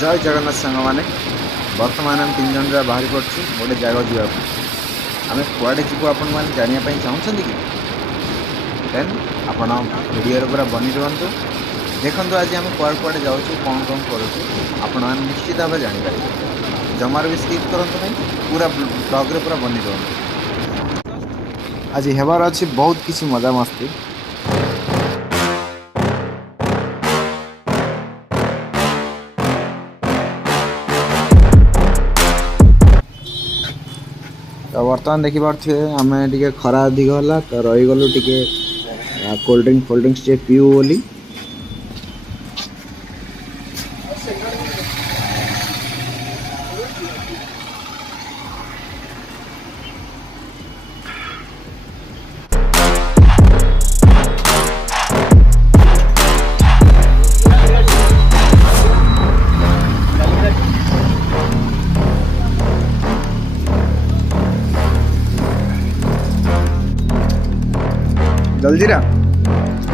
जय जगन्नाथ सांग मैंने बर्तमान आम 3 जन बाहरी पड़ू गोटे जगह जावाक आम कुआडे जीव आपण मैंने जानापी चाहते कि देन आपण वीडियो पूरा बनी रुहतु देखु आज आम कुआड़े कुआड़े जाऊँ कौन कौन करूँ आपण मैंने निश्चित भाव जापर जमार भी स्किप करते नहीं पूरा ब्लॉग पूरा बनी रुहतु आज हेबार अच्छी बहुत किसी मजा मस्ती। तो बर्तमान देखिपे आम टे खरा अधिक है तो रहीगलु टे कोल्ड ड्रिंक्स पीऊ बोली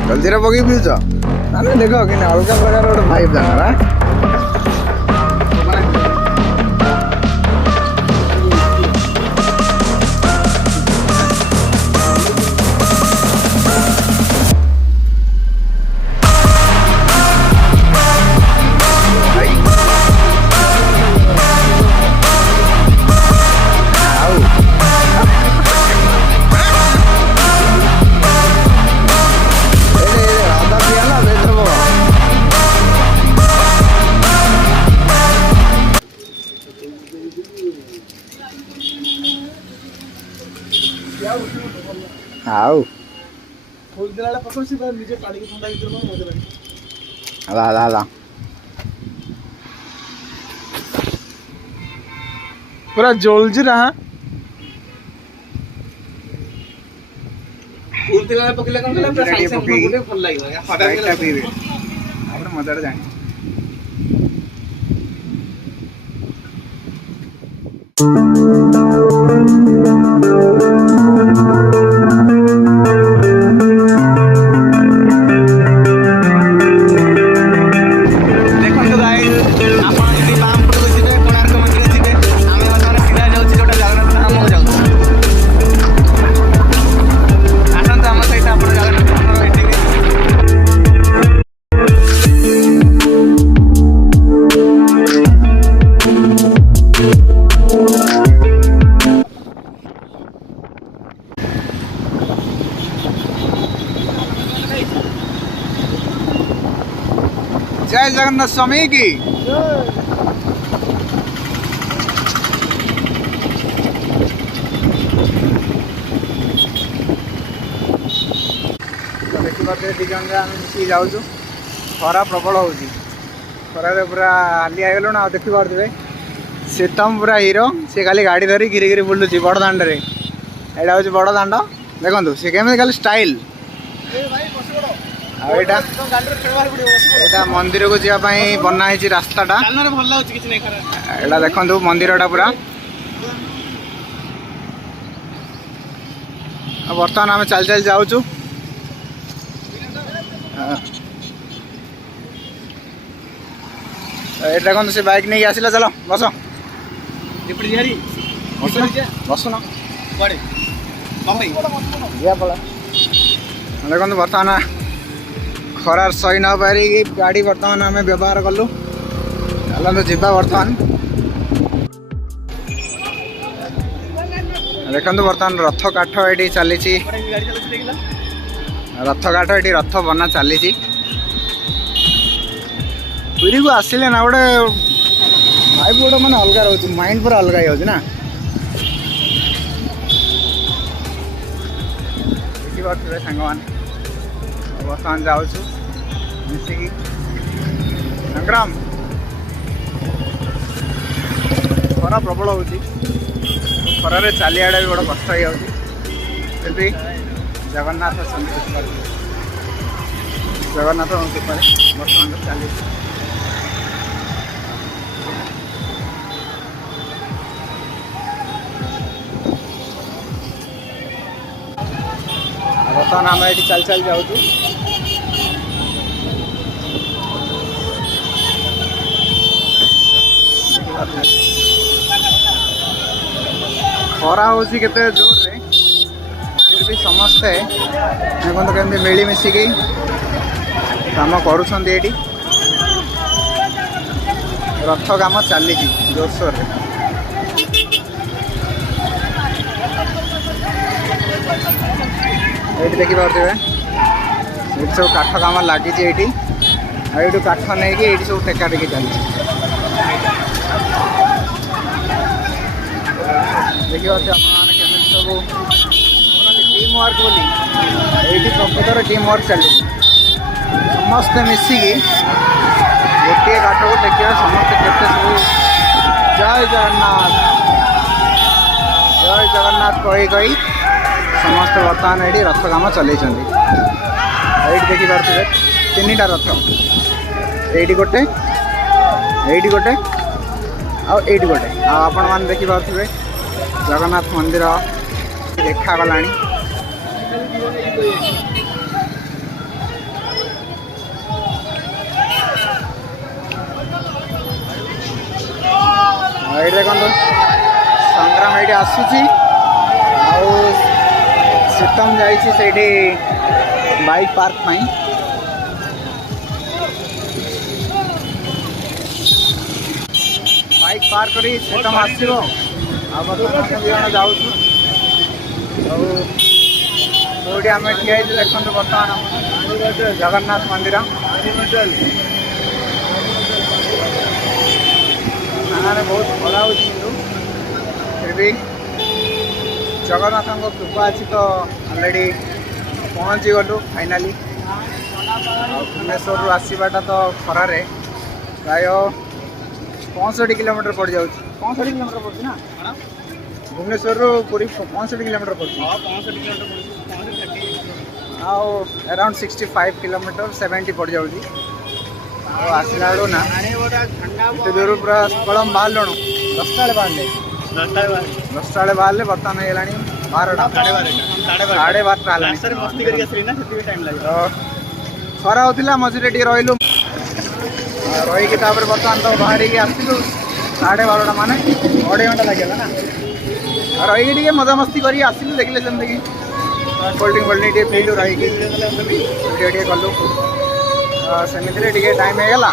जलजीरा पकई पीछ ना देख कि अलग प्रकार गोटे भाइब दरकार आओ फुल दिला पकड़ से नीचे पानी की ठंडा भीतर में मजा लगे ला ला ला पूरा जलजी रहा फुल दिला पकड़ले कौन कला पूरा साइड से मुझे फल लागियो फटा पीबे आपण मजा जानी जय जगन्नाथ स्वामी की तो देखिए दी जन मिसिक जाऊँ खरा प्रबल हो खरारे पूरा हाली आईगलु ना देखी पारे सीतम पूरा हीरो सी खाली गाड़ी धरी घिरी घिरी बुलूँ बड़ दाण्ड यहाँ हूँ बड़ दाण्ड देखो सी केमी खाली स्टाइल मंदिर को जावाई बनाई रास्ताटा यहाँ देखो मंदिरटा पूरा बर्तमान आम चल चल जाऊँ ये देखो से बाइक नहीं आसला चलो बस बसुन देखो बर्तमान खरार सही न पारि गाड़ी बर्तमान आम व्यवहार कलु चलते जीवा बर्तमान देखो बर्तमान रथ काठ ये चली रथ काठ ये रथ बना चली पुरी को आसिले ना गोटे भाई गोटे मैंने अलग रोचे माइंड पूरा अलग हो ना देखिए सांग मैंने बर्तमान जाऊँ मिसिकी संग्राम खरा प्रबल हो खरारे चलियाड़ा भी बड़ा कष्ट हो फिर भी जगन्नाथ जगन्नाथ कृपा बर्तमान चली बर्तमान आम ये चल चल जाऊँ खरा होची केते जोर रे फिर भी समस्ते देखो केमती मिलमिशिकी काम करुँच ये रथ काम चली जोरसोर ये देखिपे ये सब काठ काम लगी ये काठ नहीं सब टेका टेकी चली देखिए सब टीम वर्क बोली ये प्रकृतर टीम वर्क चली समस्ते मिसिकी गोटे काठ को देखिए समस्त केते सब जय जगन्नाथ कही समस्त बर्तमान ये रथ काम चल ये देखिपे 3टा रथ ये गोटे गोटे आईटी गोटे आपण मैंने देखिपे जगन्नाथ मंदिर देखागला ये देखो संग्राम ये आसूची शीतम जाइए बाइक पार्क पाई बाइक पार्क करी शीतम आसो जाऊँ आम ठिया देखते बर्तमान जगन्नाथ मंदिर बहुत भला हो फिर भी जगन्नाथ कृपा अच्छी तो ऑलरेडी पहुँची गलु फाइनाली भुवनेश्वर आसवाटा तो खरारे प्राय 65 किलोमीटर पड़ जाऊँ 65 किलोमीटर पड़ती ना भुवनेश्वर पूरी 65 किलोमीटर पड़ती अराउंड 65 किलोमीटर 70 पड़ जाऊँगी आसला बेलू ना इतने दूर पूरा कलम बाहर 10टा बाहर 10टा बाहर बर्तमान हो गला 12टा 12:30 खरा होता मझे टी रही रहीकि बर्तमान तो बाहर आसलु 12:30 मान 2.5 घंटा लगे ना रही मजा मस्ती कर आसलु देखिले सेमती कोल्ड ड्रिंक पीलु रही कलु सेमती टाइम होगा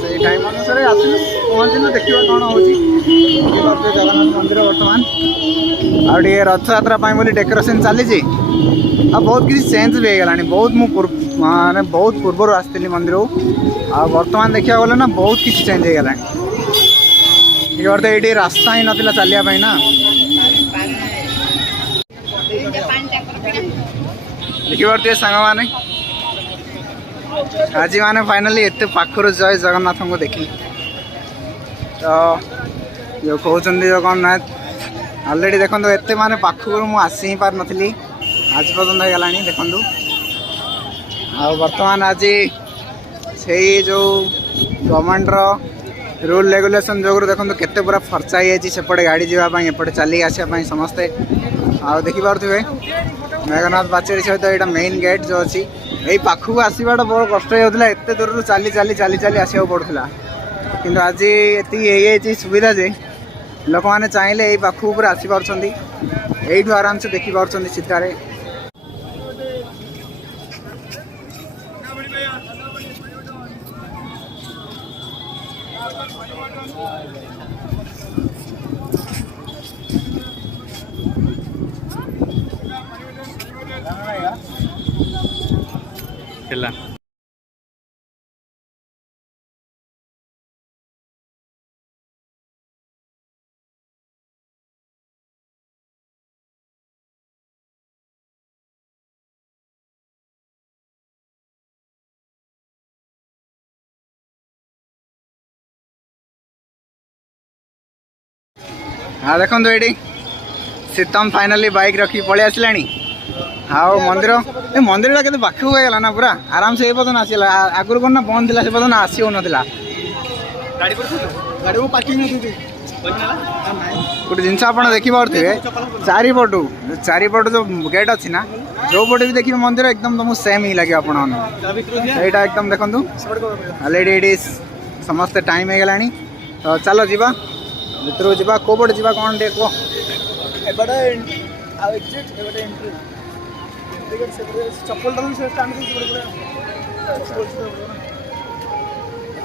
से टाइम अनुसार आसलु पहुँचलु देखा कौन हो जगन्नाथ मंदिर बर्तमान आगे रथ यात्रा बोली डेकोरेशन चली बहुत किसी चेंज भी होगा बहुत माने बहुत पूर्वर आसती मंदिर बर्तमान देखा गले ना बहुत किसी चेंज होगा ये रास्ता ही नाला चलिया ना देखिए सांग मैंने आज मैंने फाइनाली एत पाखर जय जगन्नाथ को देखी तो जो कहते जगन्नाथ ऑलरेडी देखो एत माने पाखर मुझे आसी ही पार नी आज पर्यटन होगा देखु बर्तमान आज से जो गवर्नमेंट रूल रेगुलेशन जो देखो केते पूरा फर्चा ही सेपटे गाड़ी जावाई एपटे चलिक आसपाई समस्ते देखिपे मेघनाथ पाचेरी सहित यहाँ मेन गेट जो अच्छी यही पाखक आसवाटा बहुत कष्ट होता एत दूर चली चली चली चली आसवा पड़ूला कि आज ये सुविधा जे लोक मैंने चाहिए यही पाखक पूरा आसीपार यू आराम से देखिपार सीधारे हाँ देखो ये शीतम फाइनाली बाइक रखी पलि आसला हाँ मंदिर ए मंदिर के पाखक हो गला ना पूरा आराम से बदन आसला आगुरी कौन ना बंद थी से बदन आसी हो नाला गोटे जिन आप देखिपे चारिपटू जो गेट अच्छी ना जो पटे भी देखिए मंदिर एकदम तुमको सेम ही लगे आपटा एकदम देखूँ ऑलरेडी समस्ते टाइम हो गला तो चलो जीवा ଭିତରକୁ ଯିବା କୋଉ ପଟେ ଯିବା କ'ଣ ଟିକେ କୁହ। ଏପଟେ ଆଉ ଏକ୍ଜିଟ୍ ଏପଟେ ଏଣ୍ଟ୍ରି ଚପଲଟା ବି ସେ ଷ୍ଟାଣ୍ଡ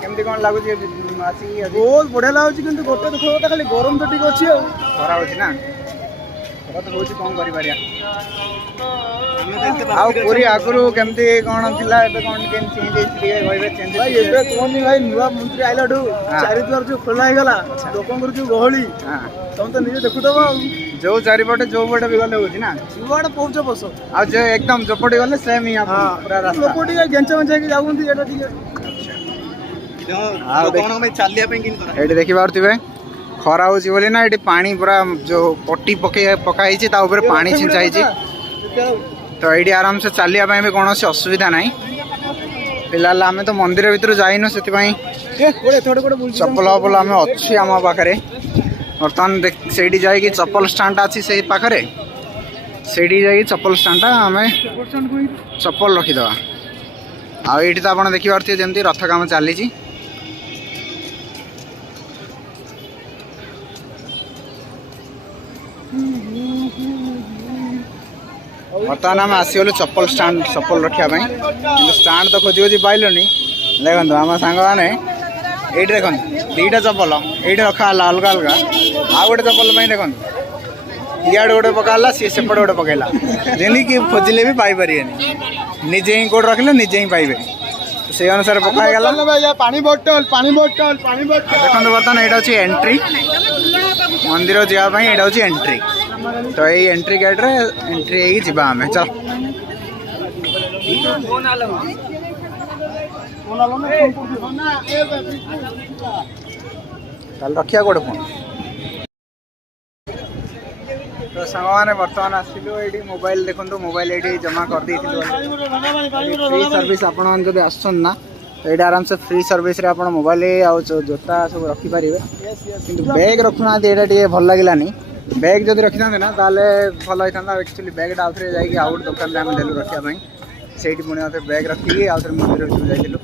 କେମିତି କ'ଣ ଲାଗୁଛି ଆସିକି ଆଜି? ବହୁତ ବଢ଼ିଆ ଲାଗୁଛି କିନ୍ତୁ ଗୋଟେ ଦୁଃଖ କଥା ଖାଲି ଗରମ ତ ଟିକେ ଅଛି ଆଉ ଖରା ହେଉଛି ନା, ଖରା ତ ହେଉଛି, କ'ଣ କରିପାରିବା। ଆଉ ପୁରୀ ଆଗରୁ କେମିତି କ'ଣ ଥିଲା, ଏବେ କ'ଣ କେମିତି ଚେଞ୍ଜ ହେଇଛି ଟିକେ କହିବେ? ଚେଞ୍ଜ ଭାଇ ଏବେ କୁହନି ଭାଇ, ନୂଆ ମନ୍ତ୍ରୀ ଆଇଲାଠୁ ଚାରିଦ୍ୱାର ଯୋଉ ଖୋଲା ହେଇଗଲା, ଲୋକଙ୍କର ଯୋଉ ଗହଳି ହଁ, ତମେ ତ ନିଜେ ଦେଖୁଥିବ ଆଉ। ଯୋଉ ଚାରିପଟେ ଯୋଉ ପଟେ ବି ଗଲେ ହେଉଛି ନା, ଯୁଆଡ଼େ ପହୁଞ୍ଚ ବସ ଆଉ ଯେ ଏକଦମ ଯୋପଟେ ଗଲେ ସେମ୍ ହିଁ ପୁରା ରାସ୍ତା। ଲୋକ ଟିକେ ଗେଞ୍ଚା ମେଞ୍ଚା ହେଇକି ଯାଉଛନ୍ତି, ଏଇଟା ଟିକେ ଚାଲିବା ପାଇଁ ଏଇଠି ଦେଖିପାରୁଥିବେ ଖରା ହେଉଛି ବୋଲି ନା, ଏଠି ପାଣି ପୁରା ଯୋଉ ପଟି ପକା ହେଇଛି ତା ଉପରେ ପାଣି ଛିଞ୍ଚା ହେଇଛି, ତ ଏଇଠି ଆରାମସେ ଚାଲିବା ପାଇଁ ବି କୌଣସି ଅସୁବିଧା ନାହିଁ। ପିଲାହେଲେ ଆମେ ତ ମନ୍ଦିର ଭିତରୁ ଯାଇନୁ, ସେଥିପାଇଁ ଚପଲ ଫପଲ ଆମେ ଅଛି ଆମ ପାଖରେ। ବର୍ତ୍ତମାନ ସେଇଠି ଯାଇକି ଚପଲ ଷ୍ଟାଣ୍ଡଟା ଅଛି ସେଇ ପାଖରେ, ସେଇଠି ଯାଇକି ଚପଲ ଷ୍ଟାଣ୍ଡଟା ଆମେ ଚପଲ ରଖିଦେବା। ଆଉ ଏଇଠି ତ ଆପଣ ଦେଖିପାରୁଥିବେ ଯେମିତି ରଥ କାମ ଚାଲିଛି। ବର୍ତ୍ତମାନ ଆମେ ଆସିଗଲୁ ଚପଲ ଷ୍ଟାଣ୍ଡ, ଚପଲ ରଖିବା ପାଇଁ, କିନ୍ତୁ ଷ୍ଟାଣ୍ଡ ତ ଖୋଜି ଖୋଜି ପାଇଲୁନି। ଦେଖନ୍ତୁ ଆମ ସାଙ୍ଗମାନେ ଏଇଠି ଦେଖନ୍ତୁ ଦୁଇଟା ଚପଲ ଏଇଠି ରଖା ହେଲା ଅଲଗା ଅଲଗା। ଆଉ ଗୋଟେ ଚପଲ ପାଇଁ ଦେଖନ୍ତୁ ଇଆଡ଼େ ଗୋଟେ ପକା ହେଲା, ସିଏ ସେପଟେ ଗୋଟେ ପକେଇଲା, ଯେମିତି କି ଖୋଜିଲେ ବି ପାଇପାରିବେନି। ନିଜେ ହିଁ କୋଉଠି ରଖିଲେ ନିଜେ ହିଁ ପାଇବେ, ସେଇ ଅନୁସାରେ ପକା ହେଇଗଲା। ପାଣି ବୋଟଲ ପାଣି ବୋଟଲ ପାଣି ବୋଟଲ। ଦେଖନ୍ତୁ ବର୍ତ୍ତମାନ ଏଇଟା ହେଉଛି ଏଣ୍ଟ୍ରି, ମନ୍ଦିର ଯିବା ପାଇଁ ଏଇଟା ହେଉଛି ଏଣ୍ଟ୍ରି। ତ ଏଇ ଏଣ୍ଟ୍ରି ଗେଟ୍ରେ ଏଣ୍ଟ୍ରି ହେଇକି ଯିବା ଆମେ। ଚାଲ ତାହେଲେ ରଖିବା ଗୋଟେ ଫୋନ୍। ତ ସାଙ୍ଗମାନେ ବର୍ତ୍ତମାନ ଆସିଲୁ ଏଇଠି ମୋବାଇଲ ଦେଖନ୍ତୁ, ମୋବାଇଲ ଏଇଠି ଜମା କରିଦେଇଥିଲୁ। ଫ୍ରି ସର୍ଭିସ୍ ଆପଣମାନେ ଯଦି ଆସୁଛନ୍ତି ନା, ତ ଏଇଠି ଆରାମସେ ଫ୍ରି ସର୍ଭିସ୍ରେ ଆପଣ ମୋବାଇଲ ଆଉ ଜୋତା ସବୁ ରଖିପାରିବେ। କିନ୍ତୁ ବ୍ୟାଗ୍ ରଖୁନାହାନ୍ତି, ଏଇଟା ଟିକେ ଭଲ ଲାଗିଲାନି। ବ୍ୟାଗ୍ ଯଦି ରଖିଥାନ୍ତେ ନା ତାହେଲେ ଭଲ ହେଇଥାନ୍ତା। ଆକ୍ଚୁଆଲି ବ୍ୟାଗ୍ଟା ଆଉଥରେ ଯାଇକି ଆଉ ଗୋଟେ ଦୋକାନରେ ଆମେ ଦେଲୁ ରଖିବା ପାଇଁ, ସେଇଠି ପୁଣି ଆଉଥରେ ବ୍ୟାଗ୍ ରଖିକି ଆଉଥରେ ମନ୍ଦିର ଭିତରକୁ ଯାଇଥିଲୁ।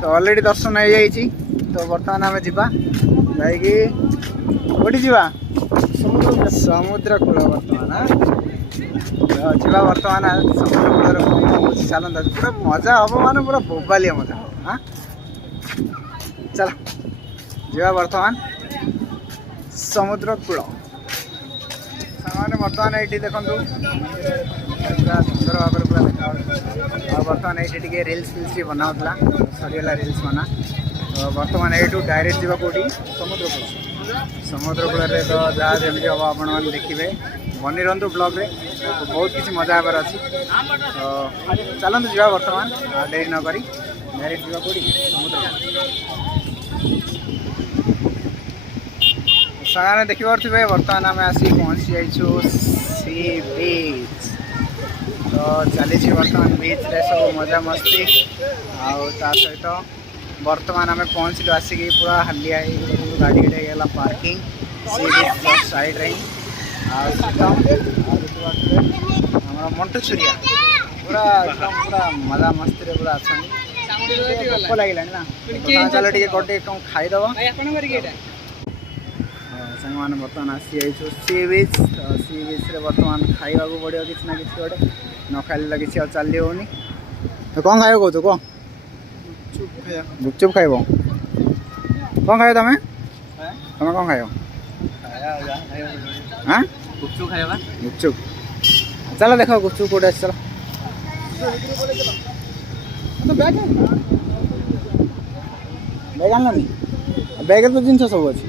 ତ ଅଲରେଡ଼ି ଦର୍ଶନ ହେଇଯାଇଛି। ତ ବର୍ତ୍ତମାନ ଆମେ ଯିବା, ଯାଇକି କୋଉଠି ଯିବା? ସମୁଦ୍ର କୂଳ। ବର୍ତ୍ତମାନ ଯିବା, ବର୍ତ୍ତମାନ ସମୁଦ୍ର କୂଳର କ'ଣ ହେଉଛି ଚାଲନ୍ତୁ, ପୁରା ମଜା ହେବ, ମାନେ ପୁରା ବୋବାଲିଆ ମଜା ହେବ। ହଁ ଚାଲ ଯିବା ବର୍ତ୍ତମାନ ସମୁଦ୍ର କୂଳ। ସାଙ୍ଗମାନେ ବର୍ତ୍ତମାନ ଏଇଠି ଦେଖନ୍ତୁ ପୁରା ସୁନ୍ଦର ଭାବରେ ପୁରା ଦେଖାଯାଉଛି। ଆଉ ବର୍ତ୍ତମାନ ଏଇଠି ଟିକେ ରିଲ୍ସ ଫିଲ୍ସ ବି ବନାଉଥିଲା, ସରିଗଲା ରିଲ୍ସ ବନା। ତ ବର୍ତ୍ତମାନ ଏଇଠୁ ଡାଇରେକ୍ଟ ଯିବା କେଉଁଠି? ସମୁଦ୍ର କୂଳ। ସମୁଦ୍ର କୂଳରେ ତ ଯାହା ଯେମିତି ହେବ ଆପଣମାନେ ଦେଖିବେ, ବନି ରହନ୍ତୁ ବ୍ଲଗ୍ରେ, ବହୁତ କିଛି ମଜା ହେବାର ଅଛି। ତ ଚାଲନ୍ତୁ ଯିବା ବର୍ତ୍ତମାନ, ଆଉ ଡେରି ନ କରି ଡାଇରେକ୍ଟ ଯିବା କେଉଁଠି? ସମୁଦ୍ର କୂଳ। ସାଙ୍ଗମାନେ ଦେଖିପାରୁଥିବେ ବର୍ତ୍ତମାନ ଆମେ ଆସିକି ପହଞ୍ଚି ଯାଇଛୁ ସି ବିଚ୍। ତ ଚାଲିଛି ବର୍ତ୍ତମାନ ବିଚ୍ରେ ସବୁ ମଜାମସ୍ତି, ଆଉ ତା ସହିତ ବର୍ତ୍ତମାନ ଆମେ ପହଞ୍ଚିଲୁ ଆସିକି ପୁରା ହାଲିଆ ହେଇକି, ଗାଡ଼ି ହେଇଗଲା ପାର୍କିଂ ସି ବିଚ୍ ଜଷ୍ଟ ସାଇଡ଼୍ରେ ହିଁ। ଆଉ ଦେଖିପାରୁଥିବେ ଆମର ମଣ୍ଟୁ ଛୁରିଆ ପୁରା ଏକଦମ ପୁରା ମଜାମସ୍ତିରେ ପୁରା ଅଛନ୍ତି। ଭୋକ ଲାଗିଲାଣି ନା, ଚାଲ ଟିକେ ଗୋଟେ କ'ଣ ଖାଇଦେବା। ସାଙ୍ଗମାନେ ବର୍ତ୍ତମାନ ଆସିଯାଇଛୁ ସି ବିଚ୍। ତ ସି ବିଚ୍ରେ ବର୍ତ୍ତମାନ ଖାଇବାକୁ ପଡ଼ିବ କିଛି ନା କିଛି ଗୋଟେ, ନ ଖାଇଲେ ତ କିଛି ଆଉ ଚାଲି ହେଉନି। ତ କ'ଣ ଖାଇବ କହୁଛୁ କୁହ? ଗୁପଚୁପ୍ ଖାଇବ? କ'ଣ ଖାଇବ ତମେ? ତମେ କ'ଣ ଖାଇବ? ହଁ ଗୁପଚୁପ୍ ଖାଇବା। ଗୁପଚୁପ୍ ଚାଲ ଦେଖ ଗୁପଚୁପ୍ କେଉଁଠି ଅଛି, ଚାଲ। ବ୍ୟାଗ୍ ଆଣିଲନି? ବ୍ୟାଗ୍ରେ ତ ଜିନିଷ ସବୁ ଅଛି।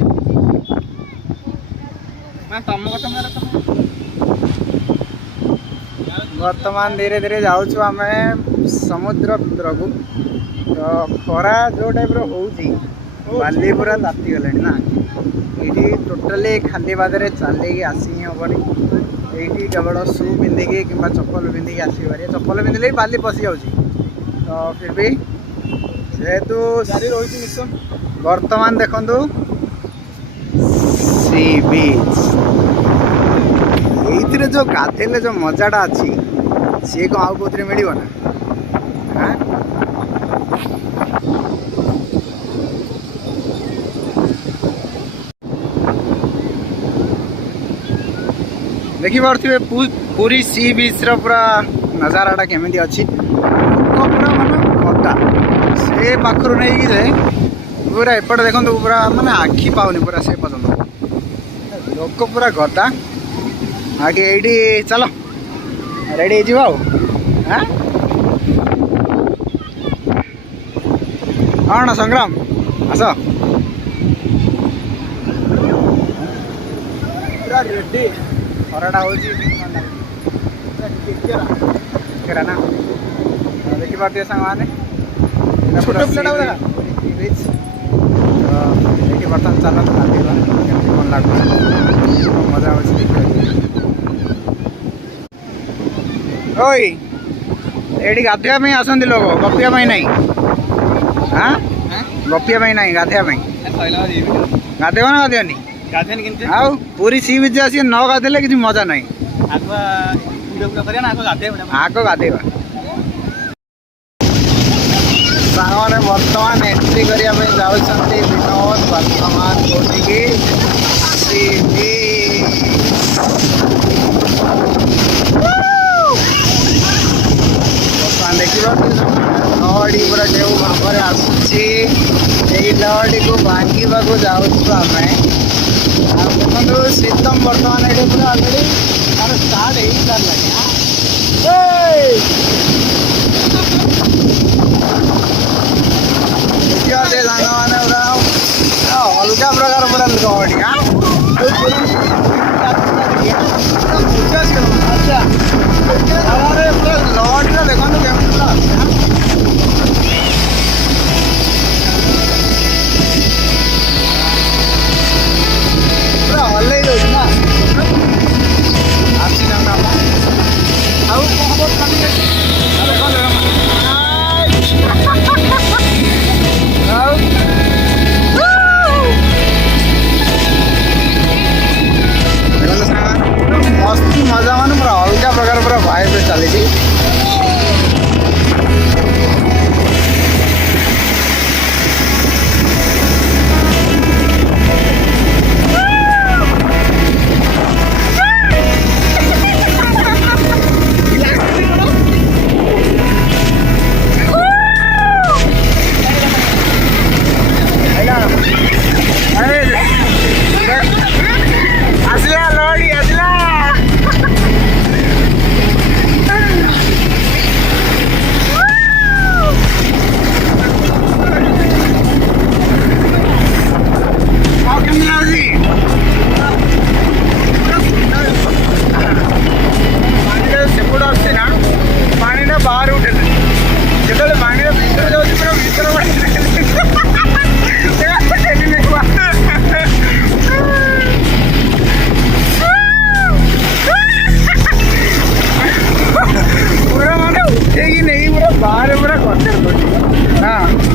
ବର୍ତ୍ତମାନ ଧୀରେ ଧୀରେ ଯାଉଛୁ ଆମେ ସମୁଦ୍ର ଭିତରକୁ। ତ ଖରା ଯେଉଁ ଟାଇପ୍ର ହେଉଛି, ବାଲି ପୁରା ତାତିଗଲାଣି ନା, ଏଇଠି ଟୋଟାଲି ଖାଲି ପାଦରେ ଚାଲିକି ଆସି ହିଁ ହେବନି। ଏଇଠି କେବଳ ସୁ ପିନ୍ଧିକି କିମ୍ବା ଚପଲ ପିନ୍ଧିକି ଆସିପାରିବେ। ଚପଲ ପିନ୍ଧିଲେ ବି ବାଲି ପଶିଯାଉଛି। ତ ଫିର୍ ବି ଯେହେତୁ ଜାରି ରହିଛି ମିଶନ, ବର୍ତ୍ତମାନ ଦେଖନ୍ତୁ ସି ବିଚ୍, ଏଇଥିରେ ଯେଉଁ ଗାଧେଇଲେ ଯେଉଁ ମଜାଟା ଅଛି ସିଏ କ'ଣ ଆଉ କେଉଁଥିରେ ମିଳିବ ନା? देखिपे पूरी सी बीच पूरा नजाराटा केमी अच्छी पूरा माने गदा से पाखर नहीं कि पूरा एपटे देखो पूरा माने आखि पाऊनी पूरा से पर्यटन लोक पूरा गदा आगे ये चलो रेडी हो कौन संग्राम आस पूरा रेडी खराटा हो ना देखिपे सांग मैंने छोट पिलाटा बर्तमान चलता गाधेवा कौन लगुच मजा ओई ये गाधेवा आसती लोग गपिया नहीं हाँ गपिया नहीं गाधेवा गाधेव ना गाधेवनी आउ पूरी सी बीच आस न गाधेले किसी मजा नहीं आग गाधेवा सारे बर्तमान एंट्री करने जाऊँगी विनोद बर्तमान कोटिकी बर्तमान देखा लहड़ी पूरा जो भाव में आसूसी लहड़ी को भांगा जाऊँ आम देखो शीतम बर्तमान ये पूरा अलरेडी तार स्टार्ट हो सारा देखिए सांग मैंने पूरा अलग प्रकार पूरा लहड़ी लहड़ी देखो पूरा हल ना मस्ती मजा मान पूरा अलग प्रकार पूरा भाइब चली आसला लहड़ी आसला सेपट आसना पानीटा बाहर उठे जो पानी भर जाऊँ पूरा पूरा माने उठेगी नहीं पूरा बाहर पूरा कॉन्सर्ट हाँ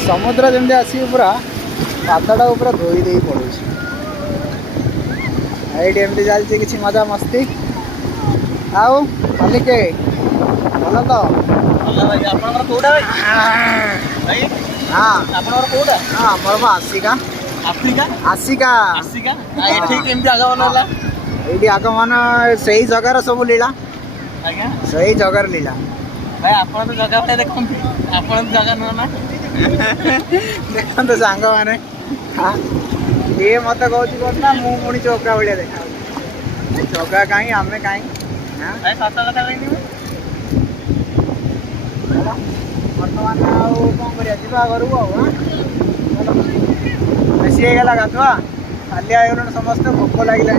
समुद्र जमी आस पूरा पादटा पूरा धोई दे पड़े ये चलती किसी मजा मस्ती आओ मालिक भल तो हाँ मोर आसिका आसिका ये आगमन से जगार सब लीला से जगार लीला भाई आप तो जगह देखते आप जगह नुआ ना देखते सांग मैंने हाँ ये मत कहूँ कौन ना मु पुणी चौका भाया देखा चौका कहीं आम कहीं सत कथा कहनी बर्तमान आउ कौन कर घर को बेसी होगा गाधुआ खाली आगल समस्त भोक लगे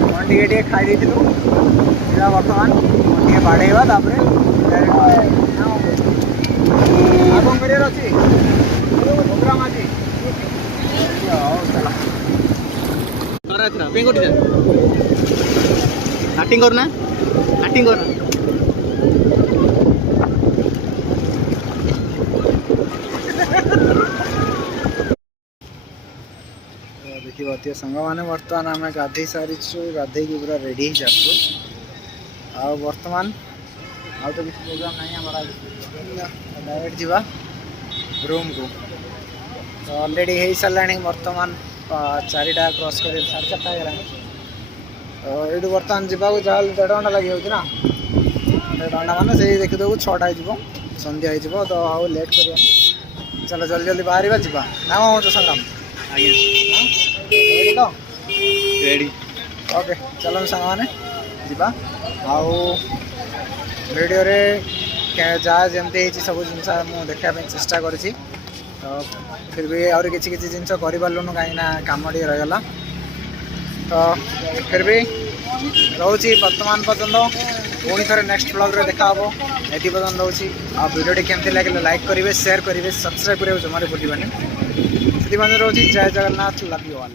कौन टे खाई बर्तमान टे बाड़ेवा कौन कर अच्छी प्रोग्राम आज आक्टिंग करना आक्टिंग करना देखिए सांग मैंने बर्तमान आम गाधे सारी गाधे पूरा रेडी ही जातु आ बर्तमान आउ तो किसी प्रोग्राम नहीं हमारा डायरेक्ट जीवा रूम को तो ऑलरेडी हो सारा बर्तमान 4टा क्रॉस कर 4:30 है तो ये बर्तमान जावाक जहाँ 1.5 घंटा लगे ना 1.5 घंटा मान से देखिदेव 6टा हो सन्ध्या हो तो आउ लेट कर चलो जल्दी जल्दी बाहर जा ना कौन तो संग्राम रेडी तो रेडी ओके चलो सांग मैंने जा आउ वीडियो रे जहाँ जमती सब जिन मुझे देखापी चेष्टा करी तो फिर भी और किसी जिन कर पार्लुन कहीं कम टे रहीगला तो फिर भी रोचे बर्तमान पर्यटन पुणी थे नेक्स्ट ब्लॉग रे देखा ये पर्यटन रोचे आ वीडियो केमती लगे लाइक करेंगे शेयर करेंगे सब्सक्राइब करेंगे जमारे भूलि से रोचे जय जगन्नाथ लव यू ऑल।